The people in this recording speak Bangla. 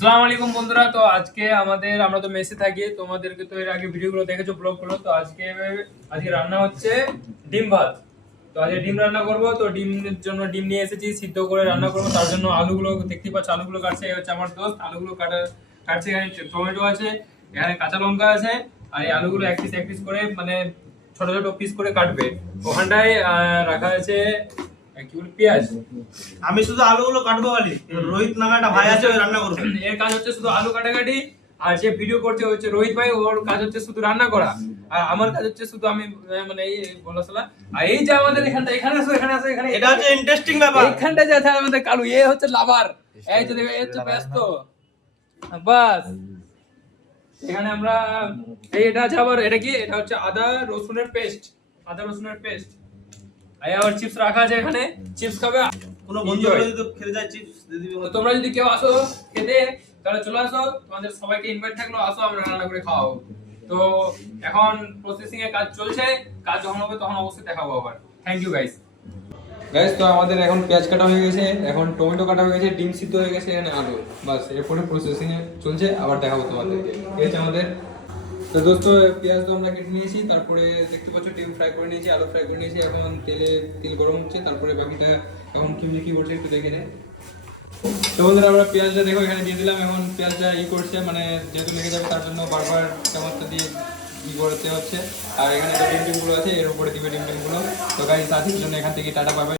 আসসালামু আলাইকুম বন্ধুরা। তো আজকে আমরা তো মেসে থাকি, তোমাদেরকে তো এর আগে ভিডিওগুলো দেখেছো, ব্লগগুলো। তো আজকে রান্না হচ্ছে ডিম ভাত। তো আজকে ডিম রান্না করব। তো ডিমের জন্য ডিম নিয়ে এসেছি, সিদ্ধ করে রান্না করব। তার জন্য আলুগুলো দেখতে পাচ্ছ, আলুগুলো কাটছে। এই হচ্ছে আমার দোস্ত, আলুগুলো কাটছে। এখানে টমেটো আছে, এখানে কাঁচা লঙ্কা আছে। আর এই আলুগুলো এক পিস করে, মানে ছোট ছোট পিস করে কাটবে। ওখানটায় রাখা আছে কি বলে, পেঁয়াজ। আমি শুধু আলুগুলো কাটবো বলি। রোহিত নামে একটা ভাই আছে, ওই রান্না করবে। এর কাজ হচ্ছে শুধু আলু কাটাকাটি। আর যে ভিডিও করছে হচ্ছে রোহিত ভাই, ওর কাজ হচ্ছে শুধু রান্না করা। আর আমার কাজ হচ্ছে শুধু আমি মানে এই বলাশোনা। আর এই যে আমাদের এখানে আসো এখানে, এটা হচ্ছে ইন্টারেস্টিং ব্যাপার। এখানটা যে আছে আমাদের কালু, এ হচ্ছে লাভার। এই যে দেখো, এ হচ্ছে ব্যস্ত। বাস এখানে আমরা এটা আছে আবার, এটা কি, এটা হচ্ছে আদা রসুনের পেস্ট। আর আবার চিপস রাখা আছে এখানে, চিপস খাবে। কোনো বন্ধু Enjoy. যদি খেতে যায় চিপস দিয়ে দিবি। তো তোমরা যদি কেউ আসো খেতে, তাহলে চলে আসো। তোমাদের সবাইকে ইনভাইট থাকলো, আসো, আমরা রান্না করে খাওয়াবো। তো এখন প্রসেসিং এর কাজ চলছে, কাজ যখন হবে তখন অবশ্যই দেখাবো আবার। Thank you guys. তো আমাদের এখন পেঁয়াজ কাটা হয়ে গেছে, এখন টমেটো কাটা হয়ে গেছে, ডিম সিদ্ধ হয়ে গেছে, এখানে আলু। বাস এরপরে প্রসেসিং এ চলছে, আবার দেখাবো তোমাদেরকে। এই হচ্ছে আমাদের। তো দোস্ত, পেঁয়াজ তো আমরা কেটে নিয়েছি, তারপরে দেখতে পাচ্ছ ডিম ফ্রাই করে নিয়েছি, আলু ফ্রাই করে নিয়েছি। এখন তেল গরম হচ্ছে, তারপরে বাকিটা এখন কি করছে একটু দেখে নে। তো বন্ধুরা, আমরা পেঁয়াজটা দেখো এখানে দিয়ে দিলাম। এখন পেঁয়াজটা করছে, মানে যেহেতু লেগে যাবে তার জন্য বারবার চামচটা দিয়ে করতে হচ্ছে। আর এখানে যে ডিমগুলো আছে এর উপরে দিবে ডিমগুলো। তো গাইস, আজকের জন্য এখান থেকে টাটা পাবে।